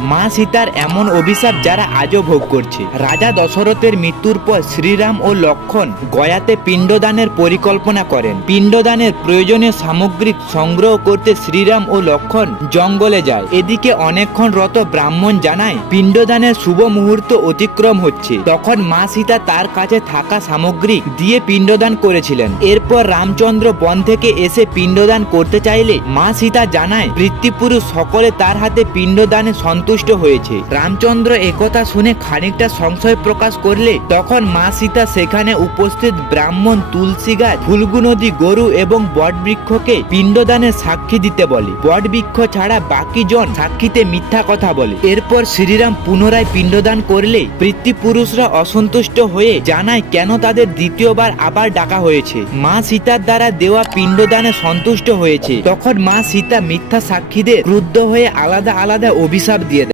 মা সীতার এমন অভিশাপ যারা আজও ভোগ করছে। রাজা দশরথের মৃত্যুর পর শ্রীরাম ও লক্ষ্মণ গয়াতে পিণ্ডদানের পরিকল্পনা করেন। পিণ্ডদানের প্রয়োজনীয় সামগ্রী সংগ্রহ করতে শ্রীরাম ও লক্ষ্মণ জঙ্গলে যায়। এদিকে অনেকক্ষণ রত ব্রাহ্মণ জানায় পিণ্ডদানের শুভ মুহূর্ত অতিক্রম হচ্ছে। তখন মা সীতা তার কাছে থাকা সামগ্রী দিয়ে পিণ্ডদান করেছিলেন। এরপর রামচন্দ্র বন থেকে এসে পিণ্ডদান করতে চাইলে মা সীতা জানায় পিতৃপুরুষ সকলে তার হাতে পিণ্ডদানে সন্তুষ্ট হয়েছে। রামচন্দ্র একথা শুনে খানিকটা সংশয় প্রকাশ করলে তখন মা সীতা সেখানে উপস্থিত ব্রাহ্মণ, তুলসী গাছ, ফুল্গু নদী, গরু এবং বটবৃক্ষকে পিণ্ডদানের সাক্ষী দিতে বলে। বটবৃক্ষ ছাড়া বাকি জন সাক্ষীতে মিথ্যা কথা বলে। এরপর শ্রীরাম পুনরায় পিণ্ডদান করলে পিতৃপুরুষরা অসন্তুষ্ট হয়ে জানায় কেন তাদের দ্বিতীয়বার আবার ডাকা হয়েছে। মা সীতার দ্বারা দেওয়া পিণ্ডদানে সন্তুষ্ট হয়েছে। তখন মা সীতা মিথ্যা সাক্ষীদের ক্রুদ্ধ হয়ে আলাদা আলাদা অভিশাপ দিয়ে